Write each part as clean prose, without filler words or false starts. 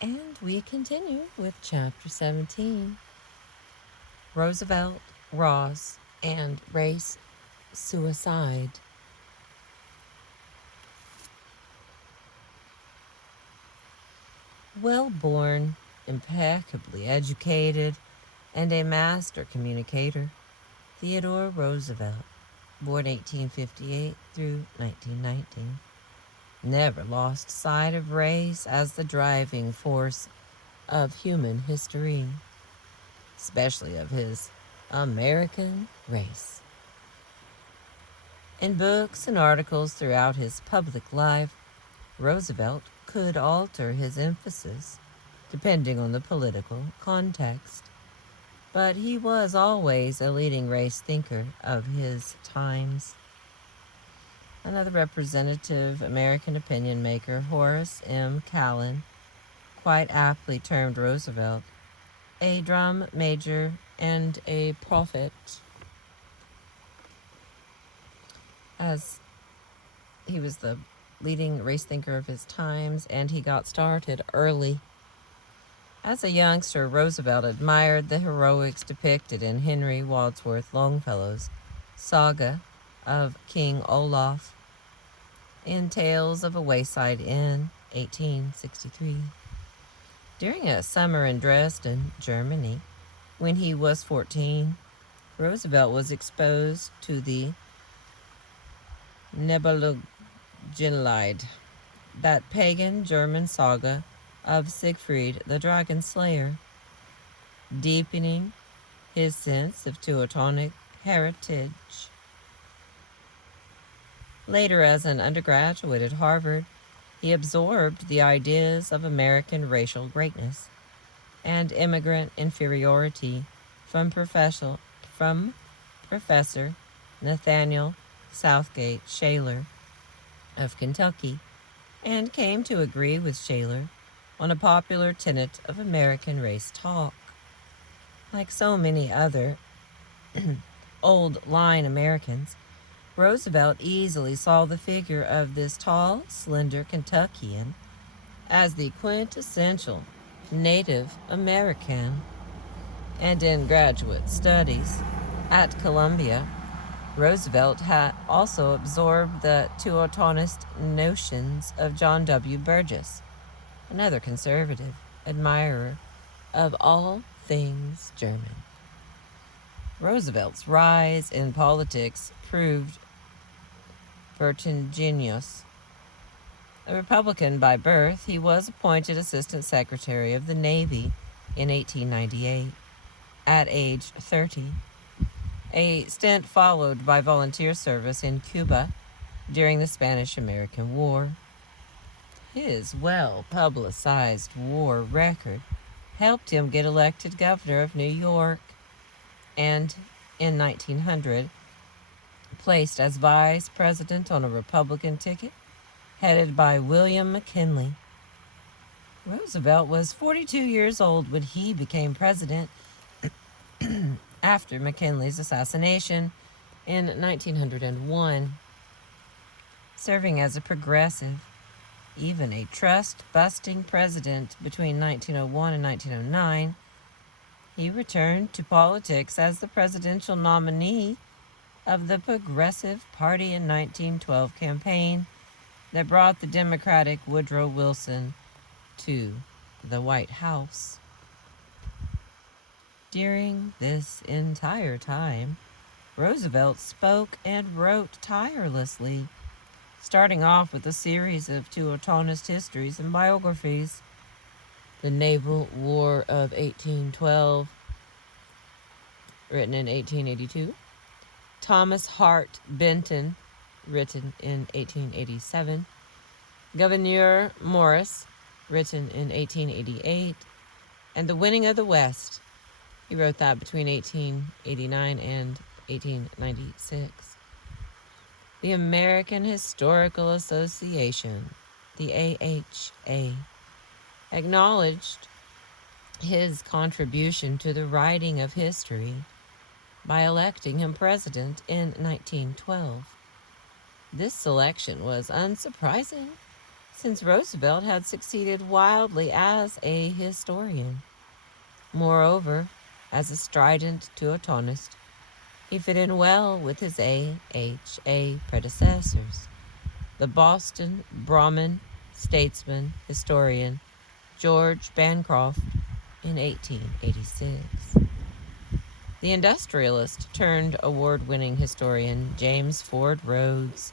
And we continue with Chapter 17, Roosevelt, Ross, and Race Suicide. Well-born, impeccably educated, and a master communicator, Theodore Roosevelt, born 1858 through 1919, never lost sight of race as the driving force of human history, especially of his American race. In books and articles throughout his public life, Roosevelt could alter his emphasis depending on the political context, but he was always a leading race thinker of his times. Another representative American opinion maker, Horace M. Callan, quite aptly termed Roosevelt a drum major and a prophet, as he was the leading race thinker of his times, and he got started early. As a youngster, Roosevelt admired the heroics depicted in Henry Wadsworth Longfellow's saga of King Olaf in Tales of a Wayside Inn, 1863. During a summer in Dresden, Germany, when he was 14, Roosevelt was exposed to the Nibelungenlied, that pagan German saga of Siegfried the Dragon Slayer, deepening his sense of Teutonic heritage. Later, as an undergraduate at Harvard, he absorbed the ideas of American racial greatness and immigrant inferiority from Professor Nathaniel Southgate Shaler of Kentucky, and came to agree with Shaler on a popular tenet of American race talk. Like so many other old-line Americans, Roosevelt easily saw the figure of this tall, slender Kentuckian as the quintessential Native American. And in graduate studies at Columbia, Roosevelt had also absorbed the Teutonist notions of John W. Burgess, another conservative admirer of all things German. Roosevelt's rise in politics proved vertiginous. A Republican by birth, he was appointed Assistant Secretary of the Navy in 1898 at age 30. A stint followed by volunteer service in Cuba during the Spanish-American War. His well-publicized war record helped him get elected governor of New York, and in 1900, placed as vice president on a Republican ticket headed by William McKinley. Roosevelt was 42 years old when he became president after McKinley's assassination in 1901. Serving as a progressive, even a trust-busting president between 1901 and 1909, he returned to politics as the presidential nominee of the Progressive Party in 1912 campaign that brought the Democratic Woodrow Wilson to the White House. During this entire time, Roosevelt spoke and wrote tirelessly, starting off with a series of Teutonist histories and biographies. The Naval War of 1812, written in 1882. Thomas Hart Benton, written in 1887. Gouverneur Morris, written in 1888. And The Winning of the West. He wrote that between 1889 and 1896. The American Historical Association, the AHA, acknowledged his contribution to the writing of history by electing him president in 1912. This selection was unsurprising, since Roosevelt had succeeded wildly as a historian. Moreover, as a strident Teutonist, he fit in well with his AHA predecessors, the Boston Brahmin statesman historian George Bancroft in 1886. The industrialist turned award-winning historian James Ford Rhodes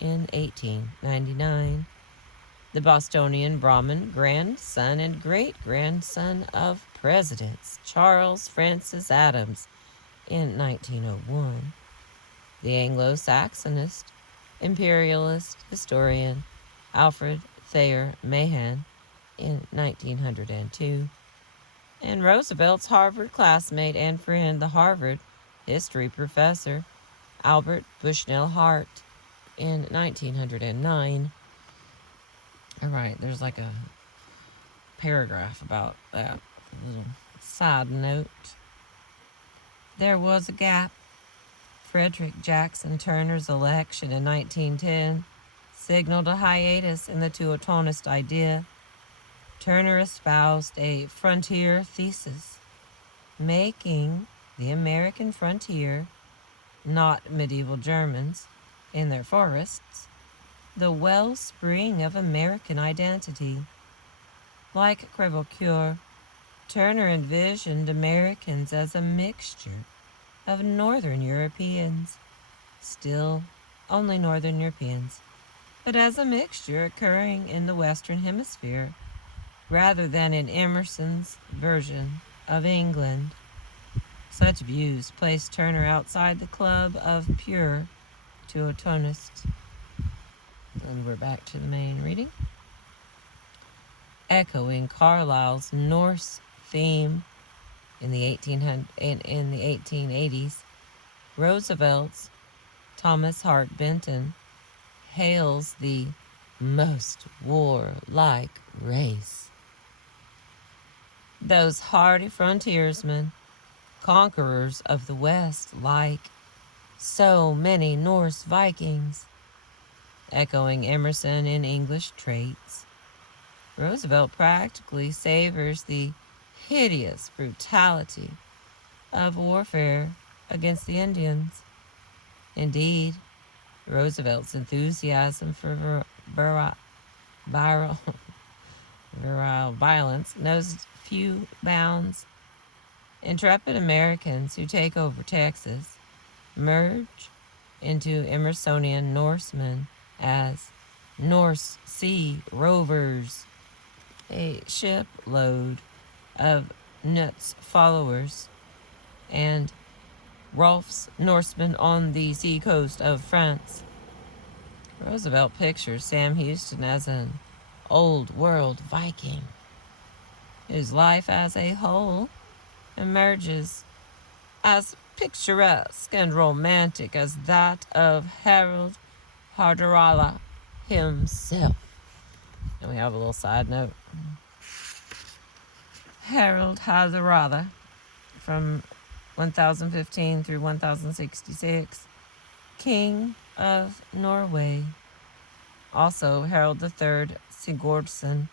in 1899. The Bostonian Brahmin, grandson and great-grandson of presidents Charles Francis Adams in 1901. The Anglo-Saxonist, imperialist historian Alfred Thayer Mahan in 1902. And Roosevelt's Harvard classmate and friend, the Harvard history professor Albert Bushnell Hart in 1909. All right, there's like a paragraph about that. A little side note. There was a gap. Frederick Jackson Turner's election in 1910 signaled a hiatus in the Teutonist idea. Turner espoused a frontier thesis, making the American frontier, not medieval Germans in their forests, the wellspring of American identity. Like Crèvecoeur, Turner envisioned Americans as a mixture of Northern Europeans, still only Northern Europeans, but as a mixture occurring in the Western Hemisphere, rather than in Emerson's version of England. Such views placed Turner outside the club of pure Teutonists. And we're back to the main reading. Echoing Carlyle's Norse theme in the 1880s, Roosevelt's Thomas Hart Benton hails the most warlike race. Those hardy frontiersmen, conquerors of the West, like so many Norse Vikings. Echoing Emerson in English traits, Roosevelt practically savors the hideous brutality of warfare against the Indians. Indeed, Roosevelt's enthusiasm for virile violence knows few bounds. Intrepid Americans who take over Texas merge into Emersonian Norsemen as North Sea Rovers, a shipload of Knut's followers, and Rolf's Norsemen on the sea coast of France. Roosevelt pictures Sam Houston as an old world Viking, whose life as a whole emerges as picturesque and romantic as that of Harold Hardrada himself. And we have a little side note. Harold Hardrada, from 1015 through 1066, King of Norway. Also, Harold III Sigurdsson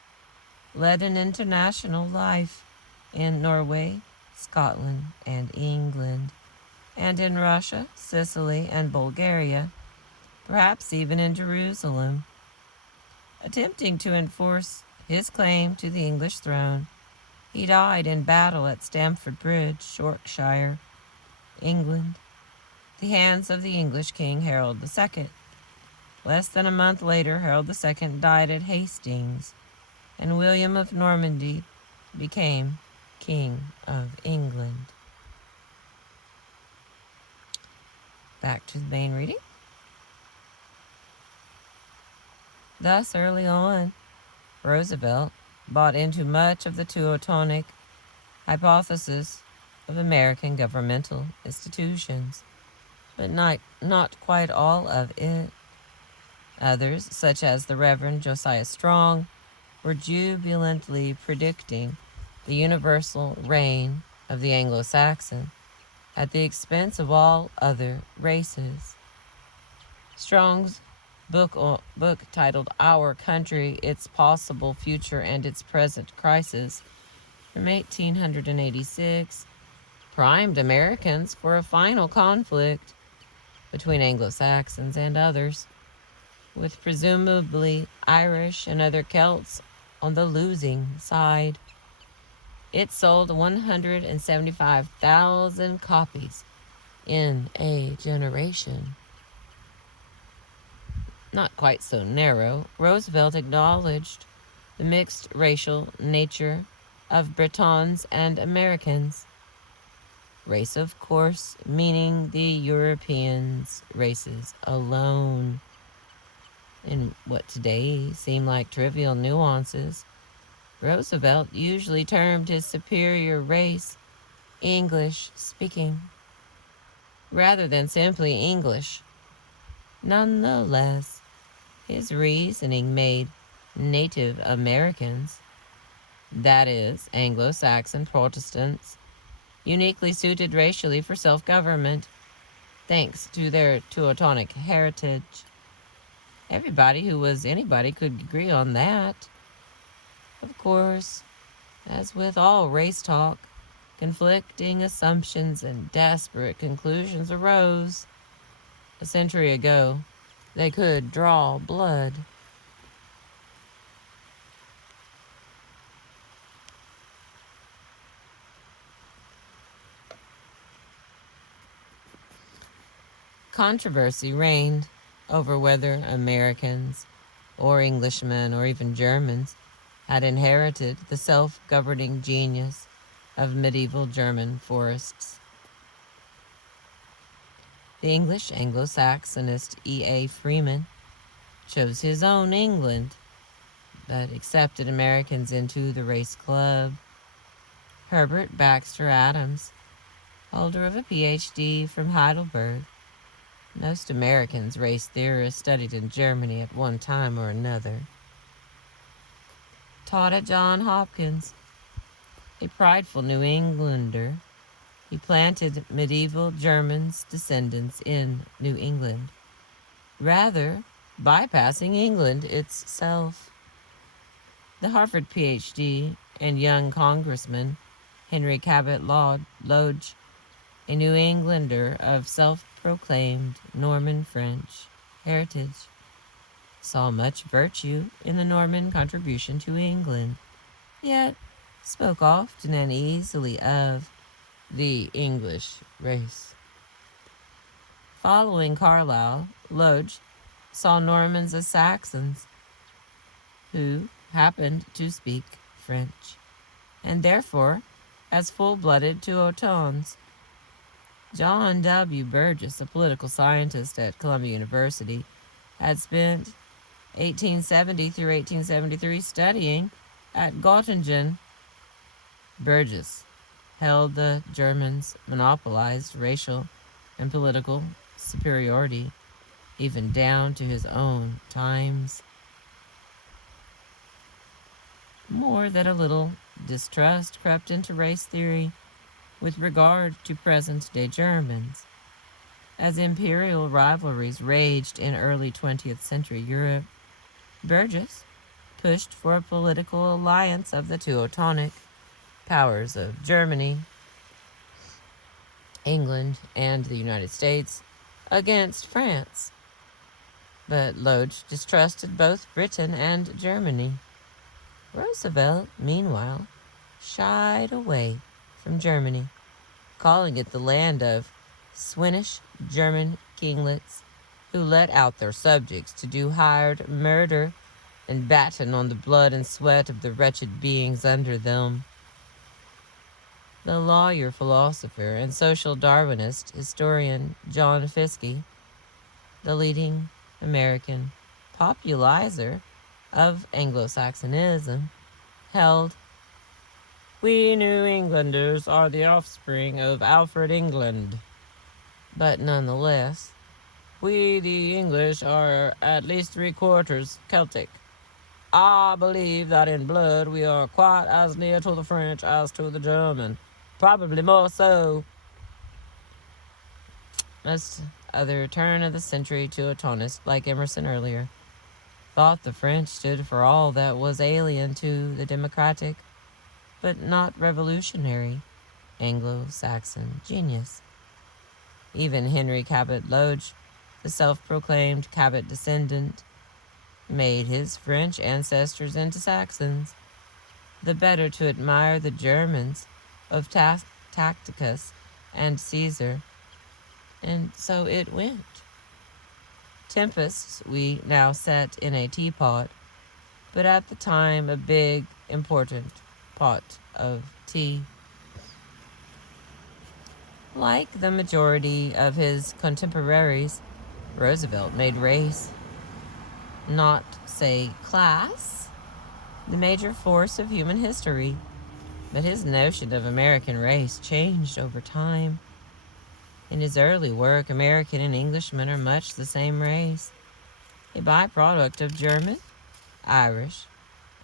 led an international life in Norway, Scotland, and England, and in Russia, Sicily, and Bulgaria, perhaps even in Jerusalem. Attempting to enforce his claim to the English throne, he died in battle at Stamford Bridge, Yorkshire, England, at the hands of the English King Harold II. Less than a month later, Harold II died at Hastings, and William of Normandy became King of England. Back to the main reading. Thus, early on, Roosevelt bought into much of the Teutonic hypothesis of American governmental institutions, but not quite all of it. Others, such as the Reverend Josiah Strong, were jubilantly predicting the universal reign of the Anglo-Saxon at the expense of all other races. Strong's book titled Our Country, Its Possible Future and Its Present Crisis from 1886 primed Americans for a final conflict between Anglo-Saxons and others, with presumably Irish and other Celts on the losing side. It sold 175,000 copies in a generation. Not quite so narrow, Roosevelt acknowledged the mixed racial nature of Britons and Americans. Race, of course, meaning the Europeans' races alone. In what today seem like trivial nuances, Roosevelt usually termed his superior race English speaking, rather than simply English. Nonetheless, his reasoning made Native Americans, that is, Anglo-Saxon Protestants, uniquely suited racially for self-government, thanks to their Teutonic heritage. Everybody who was anybody could agree on that. Of course, as with all race talk, conflicting assumptions and desperate conclusions arose. A century ago, they could draw blood. Controversy reigned over whether Americans or Englishmen or even Germans had inherited the self-governing genius of medieval German forests. The English Anglo-Saxonist E.A. Freeman chose his own England, but accepted Americans into the race club. Herbert Baxter Adams, holder of a Ph.D. from Heidelberg, most Americans race theorists studied in Germany at one time or another, taught at Johns Hopkins. A prideful New Englander, he planted medieval Germans' descendants in New England, rather bypassing England itself. The Harvard Ph.D. and young Congressman Henry Cabot Lodge, a New Englander of self-proclaimed Norman French heritage, saw much virtue in the Norman contribution to England, yet spoke often and easily of the English race. Following Carlyle, Lodge saw Normans as Saxons who happened to speak French, and therefore as full-blooded Teutons. John W. Burgess, a political scientist at Columbia University, had spent 1870 through 1873 studying at Göttingen. Burgess held the Germans monopolized racial and political superiority, even down to his own times. More than a little distrust crept into race theory with regard to present-day Germans. As imperial rivalries raged in early 20th century Europe, Burgess pushed for a political alliance of the Teutonic powers of Germany, England, and the United States against France. But Lodge distrusted both Britain and Germany. Roosevelt, meanwhile, shied away from Germany, calling it the land of swinish German kinglets who let out their subjects to do hired murder and batten on the blood and sweat of the wretched beings under them. The lawyer, philosopher, and social Darwinist historian John Fiske, the leading American popularizer of Anglo-Saxonism, held, "We New Englanders are the offspring of Alfred England, but nonetheless, we the English are at least 3/4 Celtic. I believe that in blood we are quite as near to the French as to the German, probably more so." Most other turn-of-the-century Teutonists, like Emerson earlier, thought the French stood for all that was alien to the democratic, but not revolutionary, Anglo-Saxon genius. Even Henry Cabot Lodge, the self-proclaimed Cabot descendant, made his French ancestors into Saxons, the better to admire the Germans of Tacticus and Caesar, and so it went. Tempests we now set in a teapot, but at the time a big, important pot of tea. Like the majority of his contemporaries, Roosevelt made race, not, say, class, the major force of human history, but his notion of American race changed over time. In his early work, American and Englishmen are much the same race, a byproduct of German, Irish,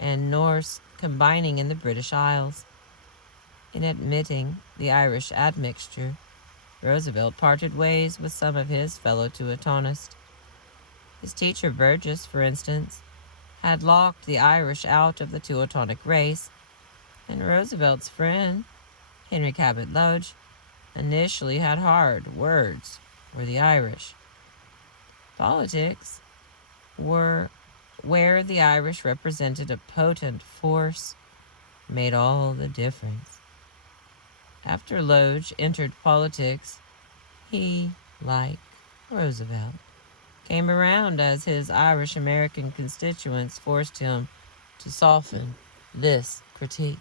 and Norse combining in the British Isles. In admitting the Irish admixture, Roosevelt parted ways with some of his fellow Teutonists. His teacher Burgess, for instance, had locked the Irish out of the Teutonic race, and Roosevelt's friend, Henry Cabot Lodge, initially had hard words for the Irish. Politics were where the Irish represented a potent force, made all the difference. After Lodge entered politics, he, like Roosevelt, came around as his Irish-American constituents forced him to soften this critique.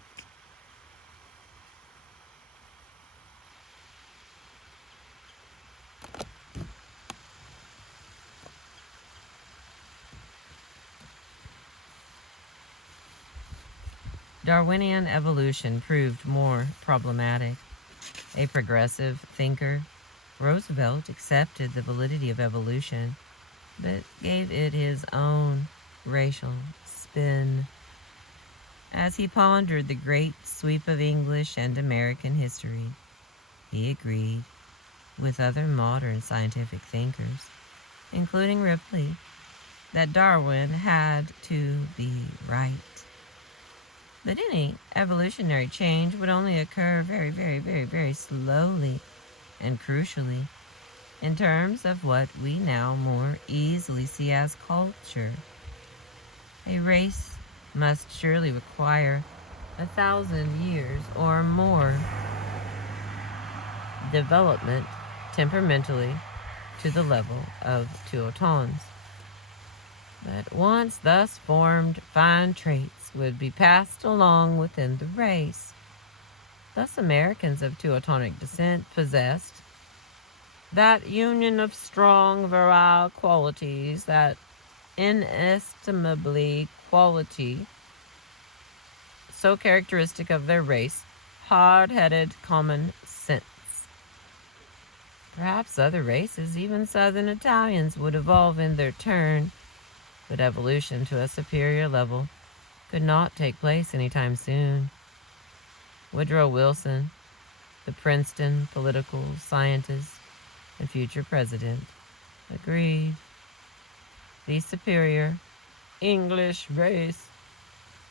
Darwinian evolution proved more problematic. A progressive thinker, Roosevelt accepted the validity of evolution, but gave it his own racial spin. As he pondered the great sweep of English and American history, he agreed with other modern scientific thinkers, including Ripley, that Darwin had to be right. But any evolutionary change would only occur very, very, very, very slowly and crucially in terms of what we now more easily see as culture. A race must surely require 1,000 years or more development temperamentally to the level of Teutons. But once thus formed, fine traits would be passed along within the race. Thus Americans of Teutonic descent possessed that union of strong virile qualities, that inestimably quality so characteristic of their race, hard-headed common sense. Perhaps other races, even Southern Italians, would evolve in their turn, but evolution to a superior level could not take place anytime soon. Woodrow Wilson, the Princeton political scientist and future president, agreed. The superior English race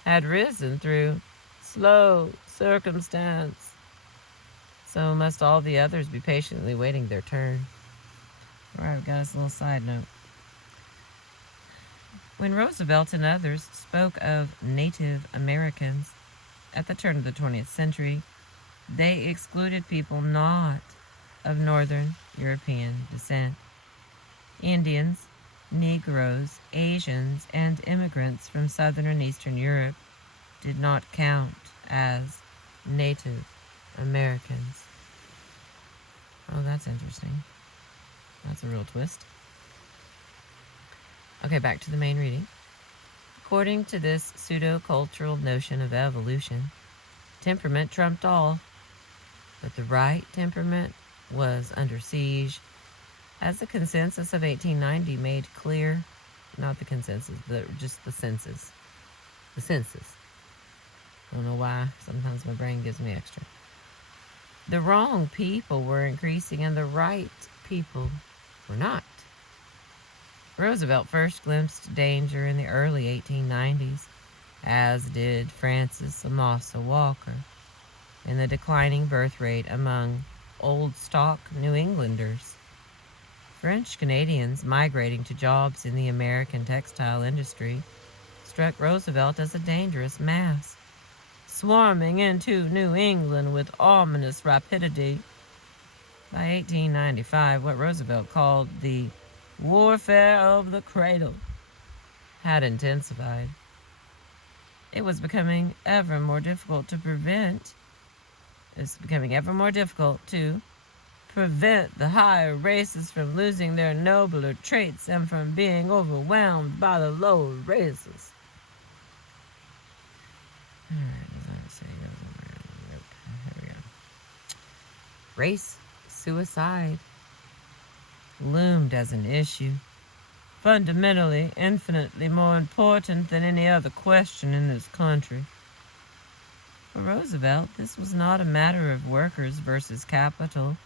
had risen through slow circumstance, so must all the others be patiently waiting their turn. All right, we've got us a little side note. When Roosevelt and others spoke of Native Americans at the turn of the 20th century, they excluded people not of Northern European descent. Indians, Negroes, Asians, and immigrants from Southern and Eastern Europe did not count as Native Americans. Oh, that's interesting. That's a real twist. Okay, back to the main reading. According to this pseudo-cultural notion of evolution, temperament trumped all, but the right temperament was under siege, as the consensus of 1890 made clear. Not the consensus, but just the census. The census. I don't know why. Sometimes my brain gives me extra. The wrong people were increasing and the right people were not. Roosevelt first glimpsed danger in the early 1890s, as did Francis Amasa Walker, in the declining birth rate among old stock New Englanders. French Canadians migrating to jobs in the American textile industry struck Roosevelt as a dangerous mass, swarming into New England with ominous rapidity. By 1895, what Roosevelt called the warfare of the cradle had intensified. It was becoming ever more difficult to prevent the higher races from losing their nobler traits and from being overwhelmed by the lower races. Alright, does that say nope. Here we go. Race suicide loomed as an issue, fundamentally, infinitely more important than any other question in this country. For Roosevelt, this was not a matter of workers versus capital,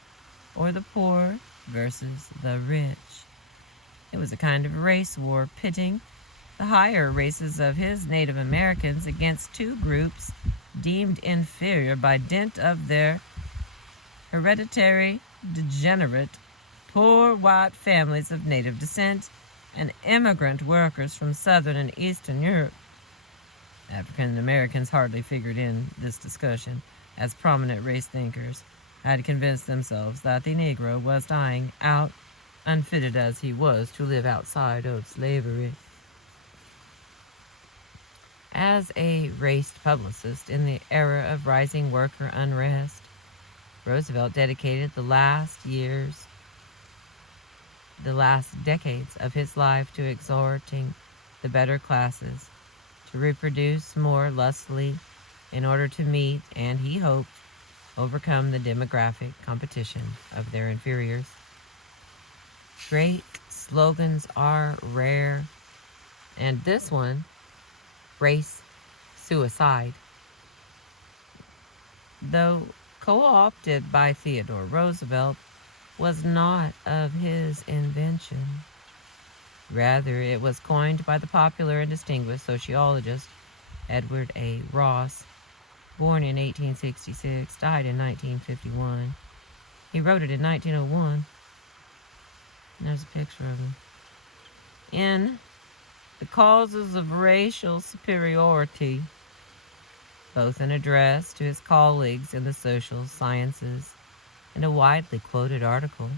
or the poor versus the rich. It was a kind of race war pitting the higher races of his Native Americans against two groups deemed inferior by dint of their hereditary, degenerate, poor white families of native descent and immigrant workers from Southern and Eastern Europe. African Americans hardly figured in this discussion, as prominent race thinkers had convinced themselves that the Negro was dying out, unfitted as he was to live outside of slavery. As a race publicist in the era of rising worker unrest, Roosevelt dedicated the last decades of his life to exhorting the better classes to reproduce more lustily in order to meet, and he hoped, overcome the demographic competition of their inferiors. Great slogans are rare, and this one, race suicide, though co-opted by Theodore Roosevelt, was not of his invention. Rather, it was coined by the popular and distinguished sociologist Edward A. Ross, born in 1866, died in 1951. He wrote it in 1901. There's a picture of him. In The Causes of Racial Superiority, both an address to his colleagues in the social sciences and a widely quoted article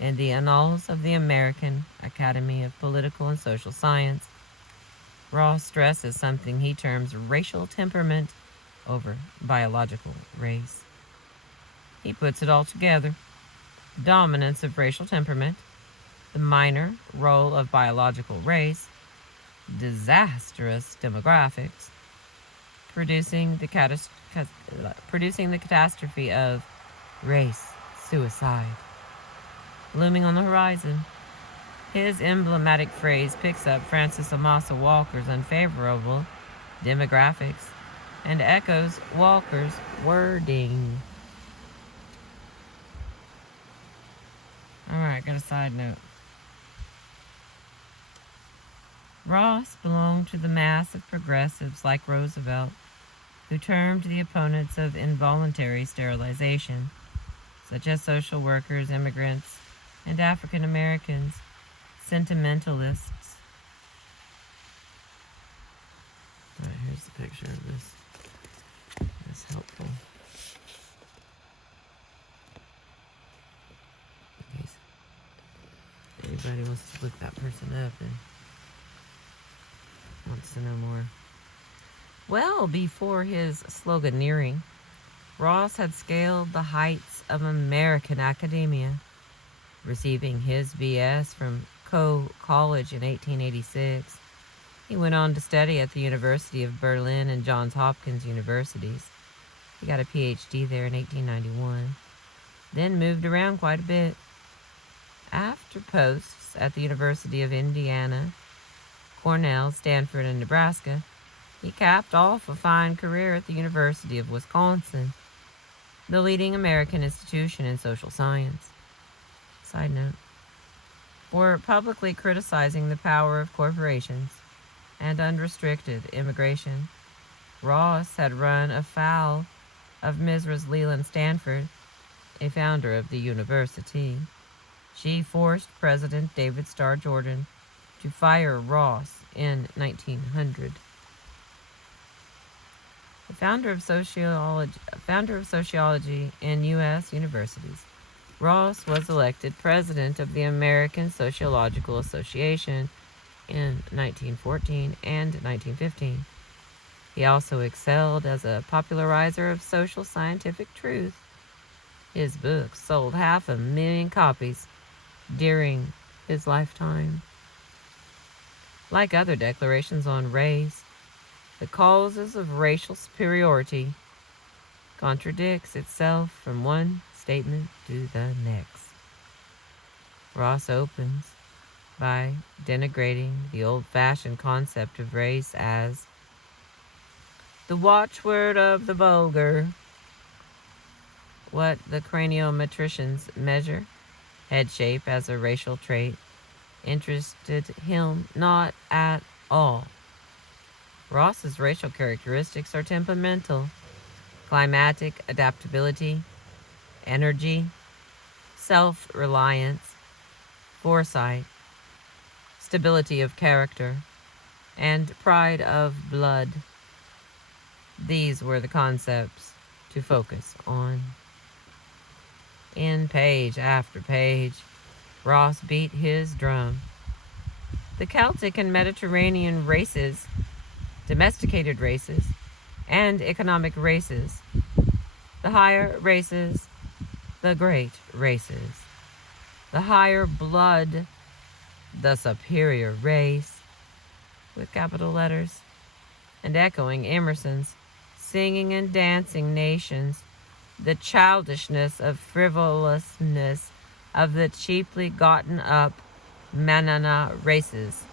in the Annals of the American Academy of Political and Social Science, Ross stresses something he terms racial temperament over biological race. He puts it all together: dominance of racial temperament, the minor role of biological race, disastrous demographics, producing the catastrophe of race suicide looming on the horizon. His emblematic phrase picks up Francis Amasa Walker's unfavorable demographics and echoes Walker's wording. Alright, got a side note. Ross belonged to the mass of progressives like Roosevelt, who termed the opponents of involuntary sterilization, such as social workers, immigrants, and African Americans, sentimentalists. Alright, here's the picture of this. That's helpful. In case anybody wants to look that person up and wants to know more. Well before his sloganeering, Ross had scaled the heights of American academia, receiving his B.S. from Coe College in 1886. He went on to study at the University of Berlin and Johns Hopkins Universities. He got a Ph.D. there in 1891, then moved around quite a bit. After posts at the University of Indiana, Cornell, Stanford, and Nebraska, he capped off a fine career at the University of Wisconsin, the leading American institution in social science. Side note, for publicly criticizing the power of corporations and unrestricted immigration. Ross had run afoul of Mrs. Leland Stanford, a founder of the university. She forced President David Starr Jordan to fire Ross in 1900. The founder of sociology in U.S. universities, Ross was elected president of the American Sociological Association in 1914 and 1915. He also excelled as a popularizer of social scientific truth. His books sold 500,000 copies during his lifetime. Like other declarations on race, the causes of racial superiority contradicts itself from one statement to the next. Ross opens by denigrating the old-fashioned concept of race as the watchword of the vulgar. What the craniometricians measure, head shape as a racial trait, interested him not at all. Ross's racial characteristics are temperamental, climatic adaptability, energy, self-reliance, foresight, stability of character, and pride of blood. These were the concepts to focus on. In page after page, Ross beat his drum. The Celtic and Mediterranean races, domesticated races, and economic races, the higher races, the great races, the higher blood, the superior race, with capital letters, and echoing Emerson's singing and dancing nations, the childishness of frivolousness of the cheaply gotten up manana races.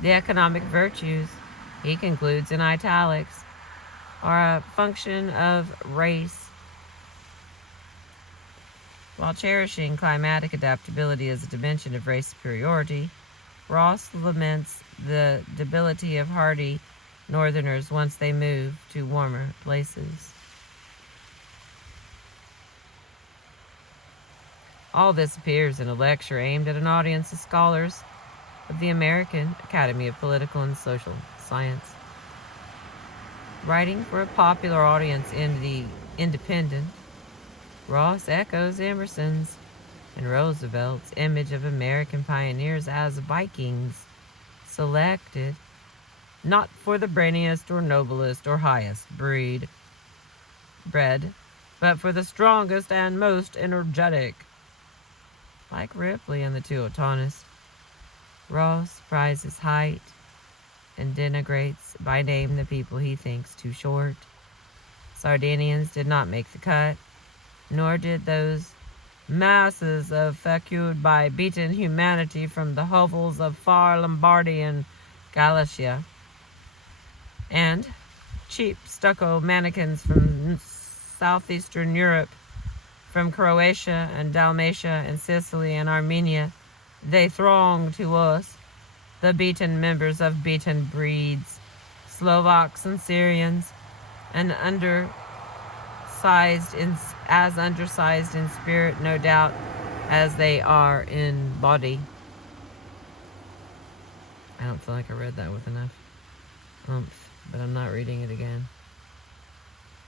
The economic virtues, he concludes in italics, are a function of race. While cherishing climatic adaptability as a dimension of race superiority, Ross laments the debility of hardy northerners once they move to warmer places. All this appears in a lecture aimed at an audience of scholars of the American Academy of Political and Social Science. Writing for a popular audience in The Independent, Ross echoes Emerson's and Roosevelt's image of American pioneers as Vikings, selected not for the brainiest or noblest or highest breed, but for the strongest and most energetic. Like Ripley and the two Otonists, Ross prizes height and denigrates by name the people he thinks too short. Sardinians did not make the cut, nor did those masses of fecued by beaten humanity from the hovels of far Lombardy and Galicia, and cheap stucco mannequins from southeastern Europe, from Croatia and Dalmatia and Sicily and Armenia. They throng to us, the beaten members of beaten breeds, Slovaks and Syrians, and undersized in spirit, no doubt, as they are in body. I don't feel like I read that with enough oomph, but I'm not reading it again.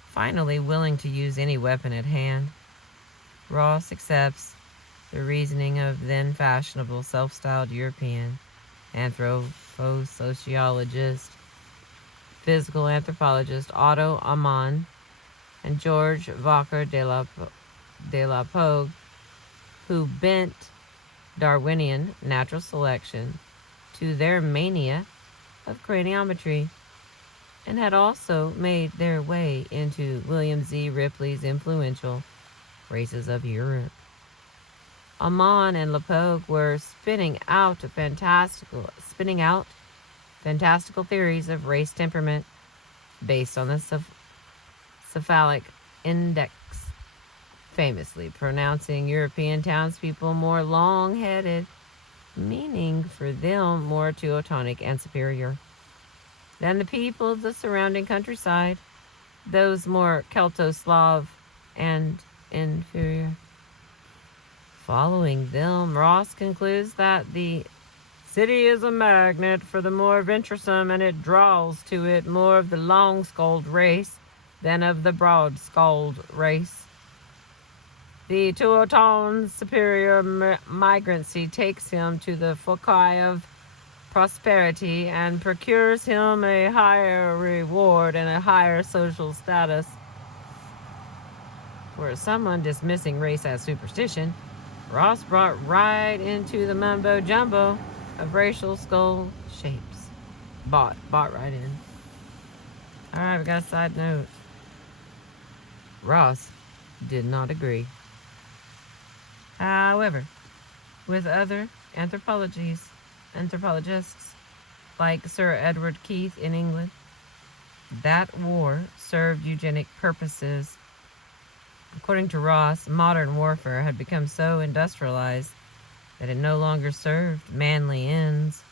Finally, willing to use any weapon at hand, Ross accepts the reasoning of then fashionable self-styled European anthroposociologist, physical anthropologist Otto Ammann and George Walker de la Pogue, who bent Darwinian natural selection to their mania of craniometry, and had also made their way into William Z. Ripley's influential Races of Europe. Ammann and Lepogue were spinning out fantastical theories of race temperament based on the cephalic index, famously pronouncing European townspeople more long-headed meaning for them more Teutonic and superior than the people of the surrounding countryside, those more Celto-Slav and inferior. Following them, Ross concludes that the city is a magnet for the more venturesome, and it draws to it more of the long-skulled race than of the broad-skulled race. The Teuton's superior migrancy takes him to the foci of prosperity and procures him a higher reward and a higher social status. For someone dismissing race as superstition, Ross brought right into the mumbo-jumbo of racial skull shapes. Bought right in. Alright, we got a side note. Ross did not agree. However, with other anthropologists like Sir Edward Keith in England, that war served eugenic purposes. According to Ross, modern warfare had become so industrialized that it no longer served manly ends.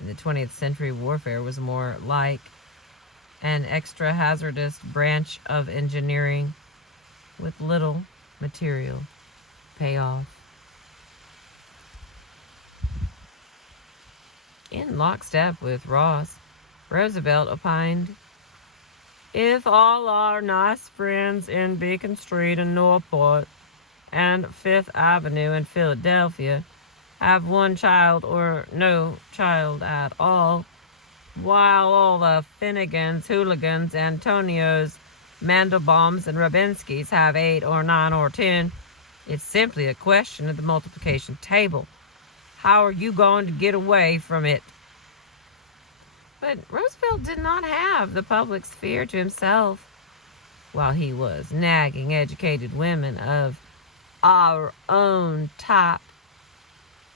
In the 20th century, warfare was more like an extra hazardous branch of engineering with little material payoff. In lockstep with Ross, Roosevelt opined, "If all our nice friends in Beacon Street in Newport and Fifth Avenue in Philadelphia have one child or no child at all, while all the Finnegans, Hooligans, Antonios, Mandelbaums, and Rabinskis have 8 or 9 or 10, it's simply a question of the multiplication table. How are you going to get away from it?" But Roosevelt did not have the public sphere to himself. While he was nagging educated women of our own type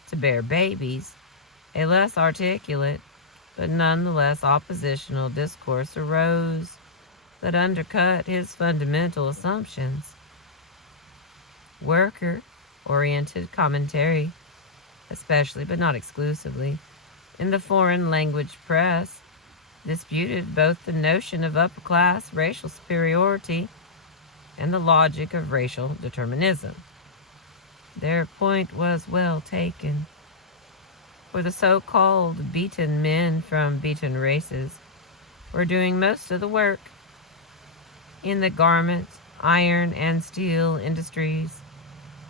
to bear babies, a less articulate but nonetheless oppositional discourse arose that undercut his fundamental assumptions. Worker-oriented commentary, especially but not exclusively, in the foreign language press, disputed both the notion of upper-class racial superiority and the logic of racial determinism. Their point was well taken, for the so-called beaten men from beaten races were doing most of the work in the garment, iron, and steel industries,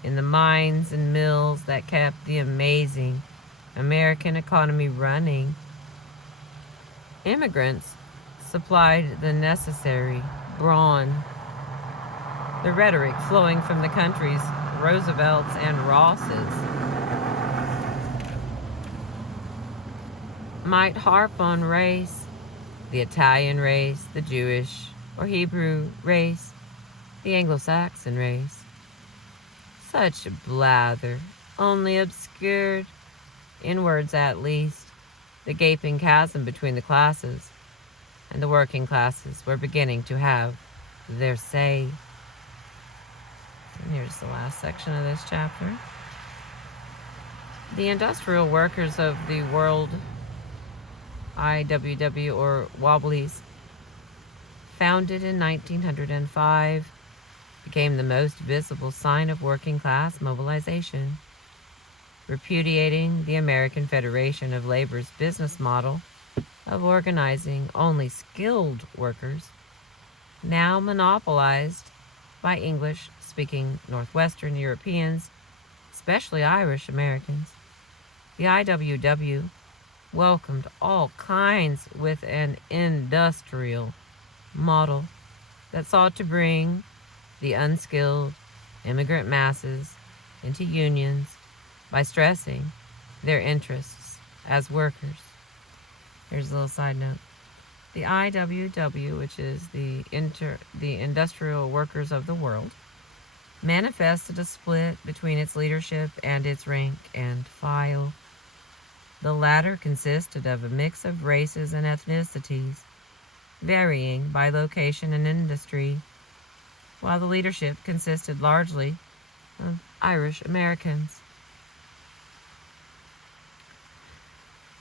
in the mines and mills that kept the amazing American economy running. Immigrants supplied the necessary brawn. The rhetoric flowing from the countries Roosevelt's and Ross's might harp on race, the Italian race, the Jewish or Hebrew race, the Anglo-Saxon race. Such blather only obscured, in words at least, the gaping chasm between the classes, and the working classes were beginning to have their say. And here's the last section of this chapter. The industrial workers of the world, IWW or Wobblies, founded in 1905, became the most visible sign of working class mobilization. Repudiating the American Federation of Labor's business model of organizing only skilled workers, now monopolized by English-speaking Northwestern Europeans, especially Irish Americans, the IWW welcomed all kinds with an industrial model that sought to bring the unskilled immigrant masses into unions by stressing their interests as workers. Here's a little side note. The IWW, which is the Industrial Workers of the World, manifested a split between its leadership and its rank and file. The latter consisted of a mix of races and ethnicities, varying by location and industry, while the leadership consisted largely of Irish Americans.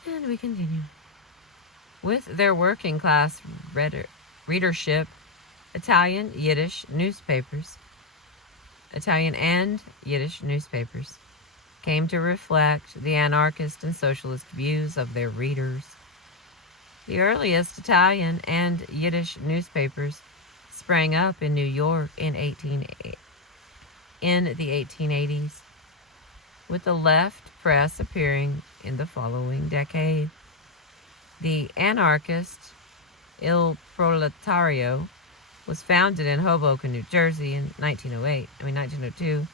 And we continue. With their working class readership, Italian and Yiddish newspapers came to reflect the anarchist and socialist views of their readers. The earliest Italian and Yiddish newspapers sprang up in New York in the 1880s, with the left press appearing in the following decade. The anarchist Il Proletario was founded in Hoboken, New Jersey in 1902,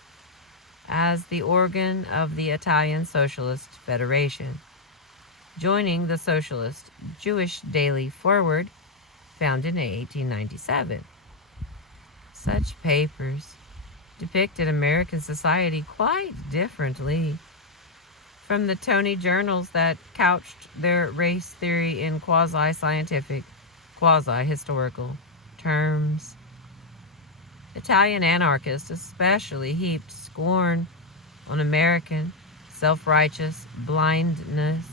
as the organ of the Italian Socialist Federation, joining the socialist Jewish Daily Forward, founded in 1897. Such papers depicted American society quite differently from the Tony journals that couched their race theory in quasi-scientific, quasi-historical terms. Italian anarchists especially heaped scorn on American self-righteous blindness,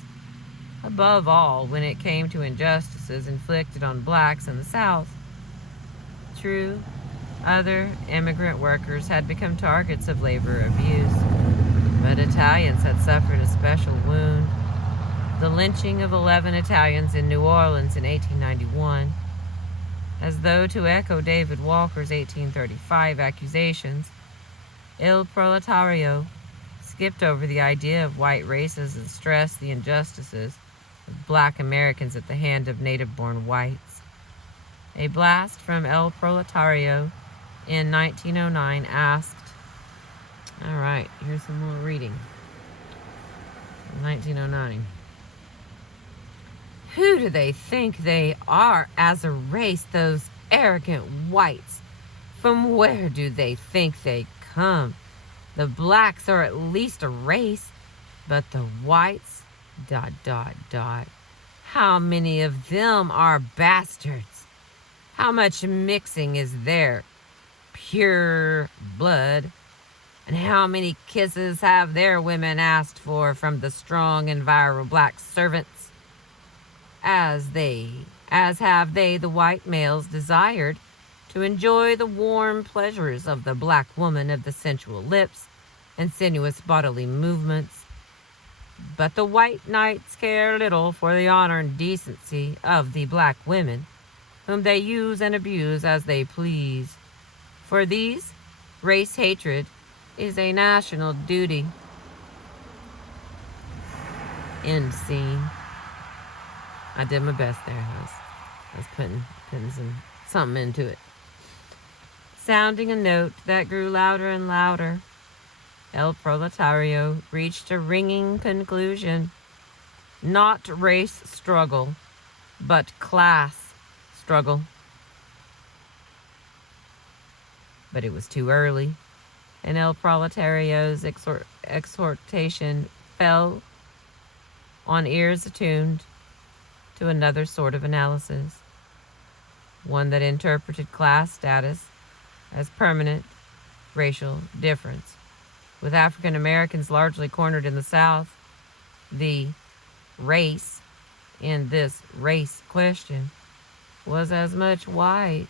above all when it came to injustices inflicted on blacks in the South. True, other immigrant workers had become targets of labor abuse, but Italians had suffered a special wound. The lynching of 11 Italians in New Orleans in 1891, as though to echo David Walker's 1835 accusations, Il Proletario skipped over the idea of white races and stressed the injustices of black Americans at the hand of native-born whites. A blast from El Proletario in 1909 asked, all right, here's some more reading. 1909. Who do they think they are as a race, those arrogant whites? From where do they think they come? The blacks are at least a race, but the whites, ... How many of them are bastards? How much mixing is there? Pure blood. And how many kisses have their women asked for from the strong and virile black servants? As have they, the white males, desired to enjoy the warm pleasures of the black woman of the sensual lips and sinuous bodily movements. But the white knights care little for the honor and decency of the black women, whom they use and abuse as they please. For these, race hatred is a national duty. End scene. I did my best there. I was putting something into it. Sounding a note that grew louder and louder, El Proletario reached a ringing conclusion. Not race struggle, but class struggle. But it was too early, and El Proletario's exhortation fell on ears attuned to another sort of analysis, one that interpreted class status as permanent racial difference. With African Americans largely cornered in the South, the race in this race question was as much white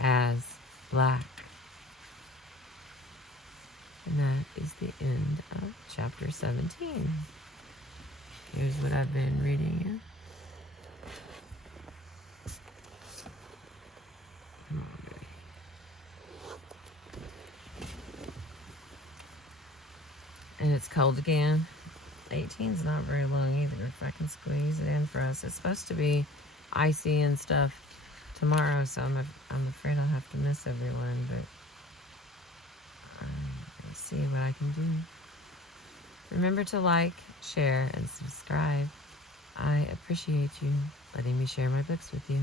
as black. And that is the end of chapter 17. Here's what I've been reading you. Come on, baby. And it's cold again. 18's not very long either, if I can squeeze it in for us. It's supposed to be icy and stuff tomorrow, so I'm afraid I'll have to miss everyone, but I'll see what I can do. Remember to like, share, and subscribe. I appreciate you letting me share my books with you.